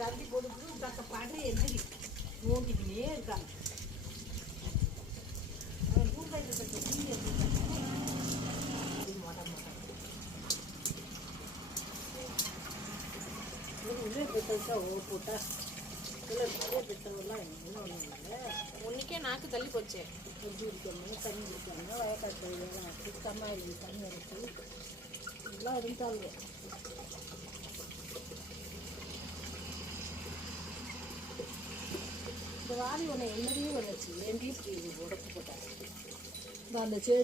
தம்பி போட்டு பாடு எதிரி நோண்டிக்கிட்டே இருக்காங்க. போட்டா உன்னைக்கே நாக்கு தள்ளி போச்சு. குடிச்சு குடிக்கணும், தண்ணி குடிக்கணும், வயக்காட்டு வேலை ஆச்சு, கம்மாயில் தண்ணி அரைச்சி இதெல்லாம் இருந்தாங்க. இந்த வாலி ஒன்று என்னதையும் வந்துச்சு, என் வீட்டுக்கு உடப்பு போட்டாங்க. அந்த செடி